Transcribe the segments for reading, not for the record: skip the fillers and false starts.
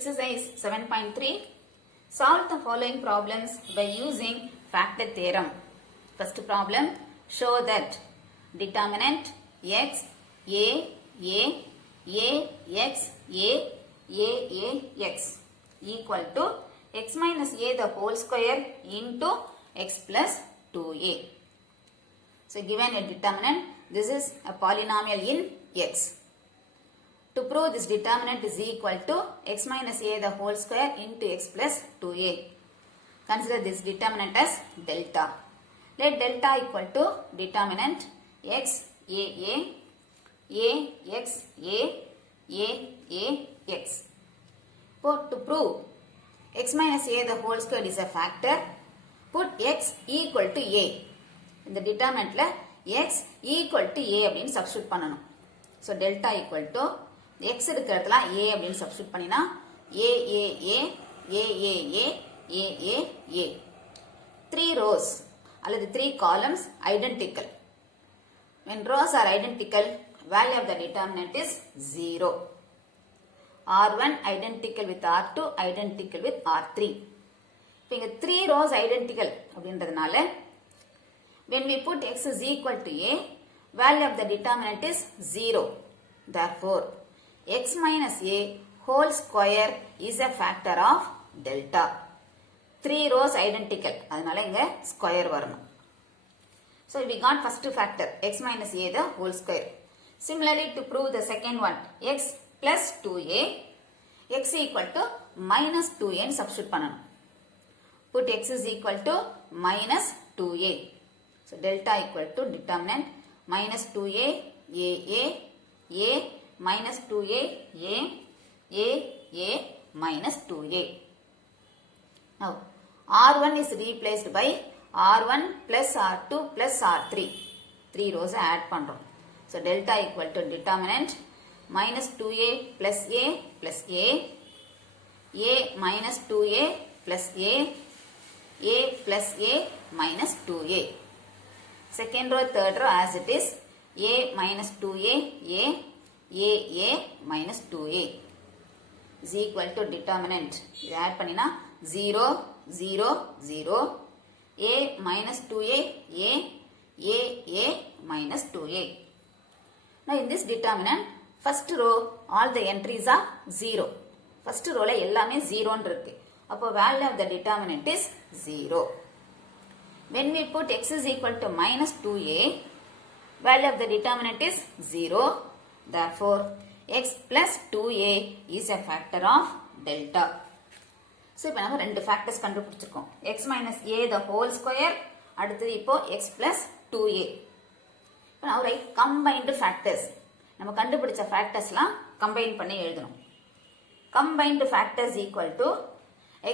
Exercise 7.3. Solve the following problems by using factor theorem. First problem, show that determinant x, x, x equal to x minus a the whole square into x plus 2a. So given a determinant, this is a polynomial in x. To prove this determinant is equal to x minus a the whole square into x plus 2a. Consider this determinant as delta. Let delta equal to determinant x, x, x. To prove x minus a the whole square is a factor, put x equal to a. In the determinant, x equal to a அப்படின்னு substitute பண்ணணும். So delta equal to x இருக்கிறதுல a அப்படின்னு substitute பண்ணினா a 3 rows அல்லது 3 columns identical. When rows are identical, value of the determinant is 0. R1 identical with R2 identical with R3. இப்போ இங்க 3 rows identical அப்படின்றதுனால when we put x is equal to a, value of the determinant is 0. Therefore, x minus a whole square is a factor of delta. 3 rows identical. அதனால இங்க square வரணும். So we got first factor x minus a the whole square. Similarly, to prove the second one, x plus 2a, x equal to minus 2a ன்னு substitute பண்ணணும். Put x is equal to minus 2a. So delta equal to determinant minus 2a, a minus 2a, a minus 2a. Now R1 is replaced by R1 plus R2 plus R3. 3 rows add பண்றோம். So delta equal to determinant minus 2a plus a minus 2a plus a plus a minus 2a. Second row, third row as it is, a minus 2a, a minus 2a is equal to determinant. இது add பண்ணினா 0, 0, 0, a minus 2a, a minus 2a. Now in this determinant, first row, all the entries are 0. First row ல எல்லாமே 0 ன்னு இருக்கு. அப்போ value of the determinant is 0. When we put x is equal to minus 2a, value of the determinant is 0. Therefore, x plus 2a is a factor of delta. So, இப்போ நம்ம ரெண்டு factors கண்டுபிடிச்சிருக்கோம். x minus a the whole square, அடுத்தது இப்போ x plus 2a. இப்போ நான் ஒரு combined factors. நம்ம கண்டுபிடிச்ச factorsலாம் combine பண்ணி எழுதணும். Combined factors equal to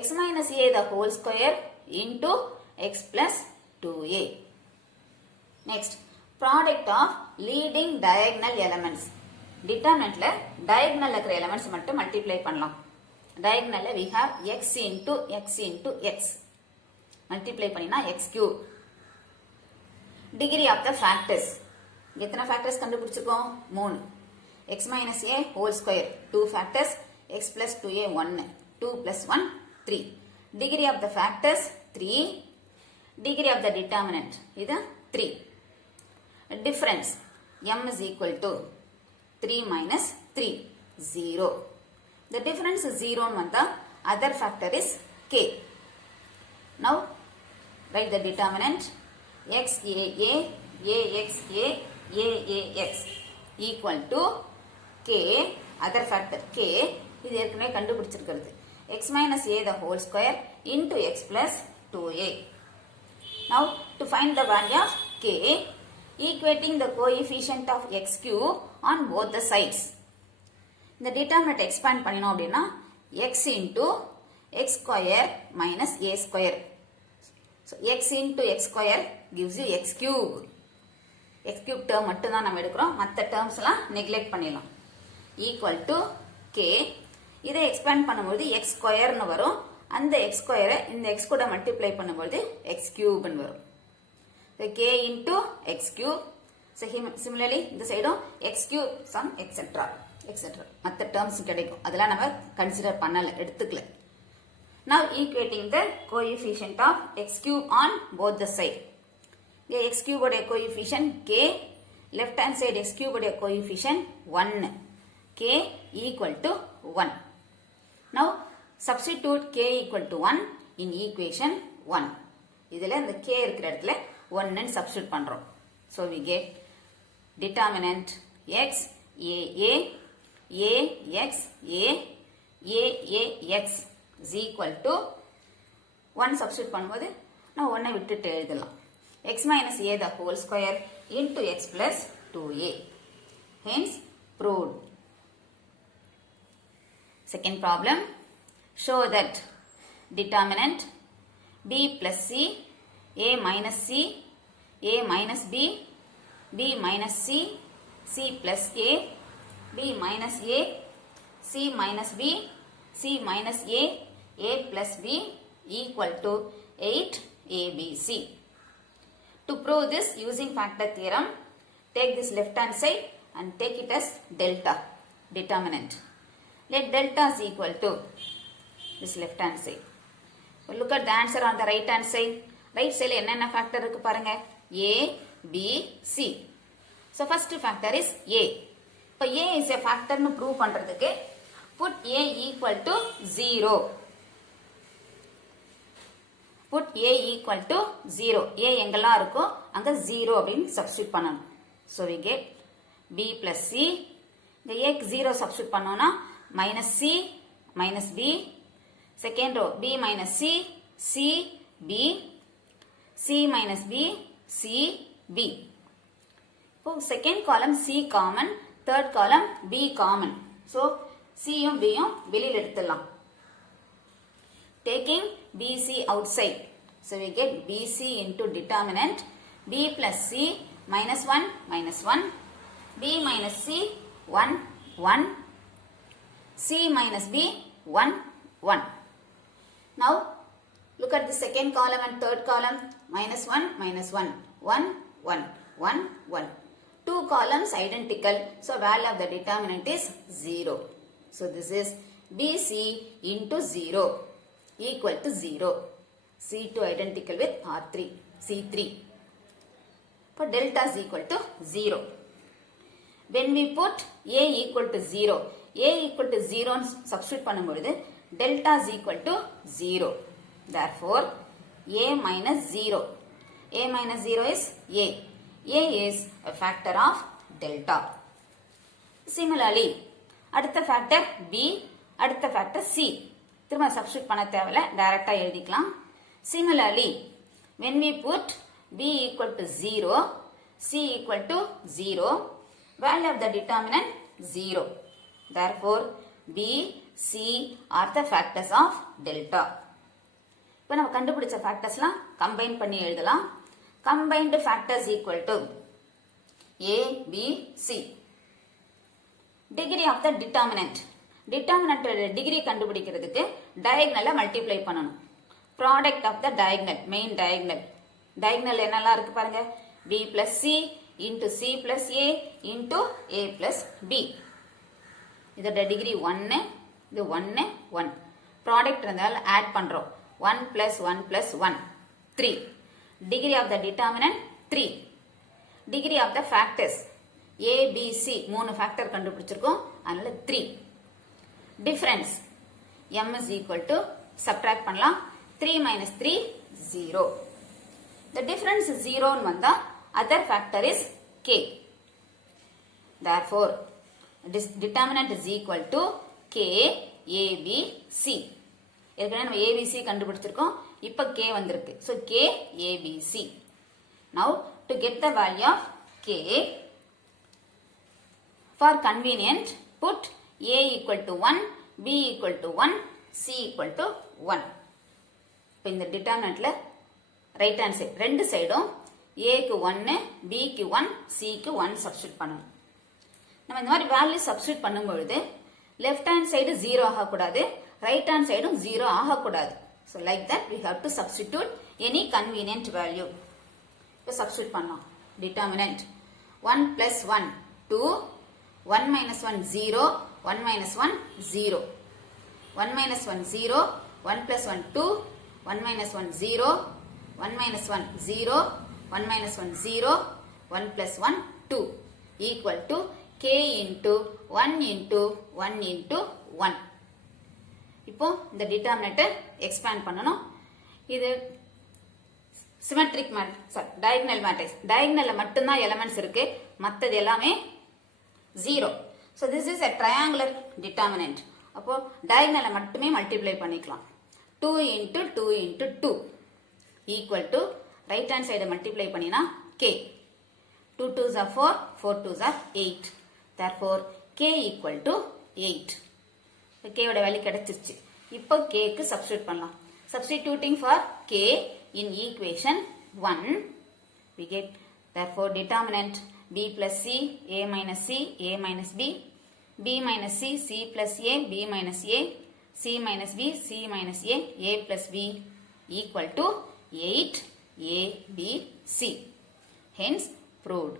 x minus a the whole square into x plus 2a. Next, product of leading diagonal elements. Determinantல diagonal இருக்கிற elements மட்டும் multiply பண்ணலாம். Diagonalல we have x into x. Multiply பண்ணினா x cube. Degree of the factors. எத்தனை factors கண்டுபிடிச்சிருக்கோம்? 3. x minus a whole square 2 factors, x plus 2a 1, 2 plus 1 3. Degree of the factors 3. Degree of the determinant இது 3. Difference m is equal to 3 minus 3 0. The difference is 0 ன்னு வந்தா other factor is k. Now write the determinant x ax equal to k, other factor k, இது ஏற்கனவே கண்டுபிடிச்சிருக்கிறது, x minus a the whole square into x plus 2a. Now, to find the value of k, equating the coefficient of x cube on both the sides. இந்த determinant expand பண்ணினோம் அப்படின்னா x into x square minus a square. So, x into x square gives you x cube. x cube term மட்டும் தான் நம்ம எடுக்கிறோம், மற்ற terms எல்லாம் neglect பண்ணிடலாம். Equal to k. இதை expand பண்ணும்போது x square ன்னு வரும். அந்த x square இந்த x கூட multiply பண்ணும்போது x cube ன்னு வரும். So k into x cube. So similarly, this side x cube, some etc. Etcetera மற்ற டேர்ம்ஸ் கிடைக்கும். அதெல்லாம் நம்ம கன்சிடர் பண்ணல, எடுத்துக்கல. Now equating the coefficient of x cube on both the side. இங்க x cube உடைய coefficient k, left hand side x cube உடைய coefficient 1, k equal to 1. Now substitute k equal to 1 in equation 1. இதில் இந்த k இருக்கிற இடத்துல 1 ன்னு substitute பண்றோம். So we get determinant x a x is equal to 1 substitute பண்ணும்போது நான் 1 விட்டுட்டு எழுதலாம். x minus a the whole square into x plus 2a. Hence proved. Second problem. Show that determinant b plus c, a minus c, a minus b, b minus c, c plus a, b minus a, c minus b, c minus a plus b equal to 8 abc. To prove this using factor theorem, take this left hand side and take it as delta, determinant. Let delta is equal to this left hand side. So look at the answer on the right hand side. Right side என்னென்ன factor இருக்கு பாருங்க. a, b, c. So first factor is a. இப்போ a is a factor னு prove பண்றதுக்கு put a equal to 0. Put a equal to 0. a எங்கெல்லாம் இருக்கோ அங்க 0 அப்படின்னு substitute பண்ணணும். So we get b plus c. இந்த a க்கு 0 substitute பண்ணோம்னா minus c minus b. Second row b minus c, c, b, c minus b, c, b. இப்போ second column c common, third column b common. So c யும் b யும் வெளியில எடுத்துடலாம். Taking bc outside. So we get bc into determinant b plus c minus 1 minus 1, b minus c 1 1, c minus b 1 1. Now look at the second column and third column. Minus 1 minus 1 1 1 1 1. Two columns identical, so value of the determinant is 0. So this is bc into 0 equal to 0. c2 identical with r3, c3. For delta is equal to 0. When we put a equal to 0, a equal to 0 substitute பண்ணும்பொழுது delta is equal to 0. Therefore a minus 0. a minus 0 is a. a is a factor of delta. Similarly, அடுத்த factor b, அடுத்த factor c. திரும்ப substitute பண்ண தேவையில்ல, டைரக்டா எழுதிக்கலாம். Similarly, when we put b equal to 0, c equal to 0, value of the determinant 0. Therefore, b, c are the factors of delta. இப்போ நம்ம கண்டுபிடிச்ச ஃபேக்டர்ஸ்லாம் கம்பைன் பண்ணி எழுதலாம். Combined factors equal to a, b, c. Degree of the determinant. Determinant degree கண்டுபிடிக்கிறதுக்கு diagonal multiply பண்ணணும். Product of the diagonal, main diagonal. Diagonal என்னெல்லாம் இருக்கு பாருங்க. b plus c into c plus a into a plus b. இதோட degree 1, இது 1 1. Product இருந்தால் add பண்றோம். 1 plus 1 plus 1 3. Degree of the determinant 3. Degree of the factors a, b, c 3 factor கண்டுபிடிச்சிருக்கோம், அதனால 3. Difference m is equal to subtract பண்ணலாம். 3 minus 3 0. The difference 0 ன்னு வந்தா other factor is k. Therefore determinant is equal to k a b c. ஏற்கனவே நம்ம abc கண்டுபிடிச்சிருக்கோம், இப்ப k வந்திருக்கு. So k abc. Now to get the value of k, for convenient put a equal to 1, b equal to 1, c equal to 1. இப்போ இந்த டிட்டர்மினன்ட்ல right hand side ரெண்டு சைடும் a க்கு 1, b க்கு 1, c க்கு 1 சப்ஸ்டிட்யூட் பண்ணணும். நம்ம இந்த மாதிரி வேல்யூ சப்ஸ்டிட்யூட் பண்ணும்பொழுது லெஃப்ட் ஹேண்ட் சைடு 0 ஆகக்கூடாது, ரைட் ஹேண்ட் சைடும் 0 ஆகக்கூடாது. So like that we have to substitute any convenient value. இப்போ சப்ஸ்டிட்யூட் பண்ணோம். Determinant 1 plus 1 2, 1 minus 1 0, 1 minus 1 0, 1 minus 1 0, 1 plus 1 2, 1 minus 1 0, 1 minus 1 0, 1 minus 1 0, 1 plus 1 2 equal to k into 1 into 1 into 1. இப்போ இந்த டிட்டர்மினேட்டை expand பண்ணணும். இது symmetric diagonal matrix. டயகனல்ல மட்டும்தான் elements இருக்கு, மற்றது எல்லாமே 0. So this is a triangular determinant. அப்போ டயகனல்ல மட்டுமே மல்டிப்ளை பண்ணிக்கலாம். 2 into 2 into 2 equal to right hand சைடை மல்டிப்ளை பண்ணினா k. 2 2s are 4, 4 2s are 8. Therefore k equal to 8. k ஓட வேல்யூ கிடைச்சிருச்சு. இப்போ k க்கு சப்ஸ்டிட்யூட் பண்ணலாம். Substituting for k in equation 1, we get therefore determinant b plus c, a minus c, a minus b, b minus c, c plus a, b minus a, c minus b, c minus a plus b equal to 8 a, b, c. Hence proved.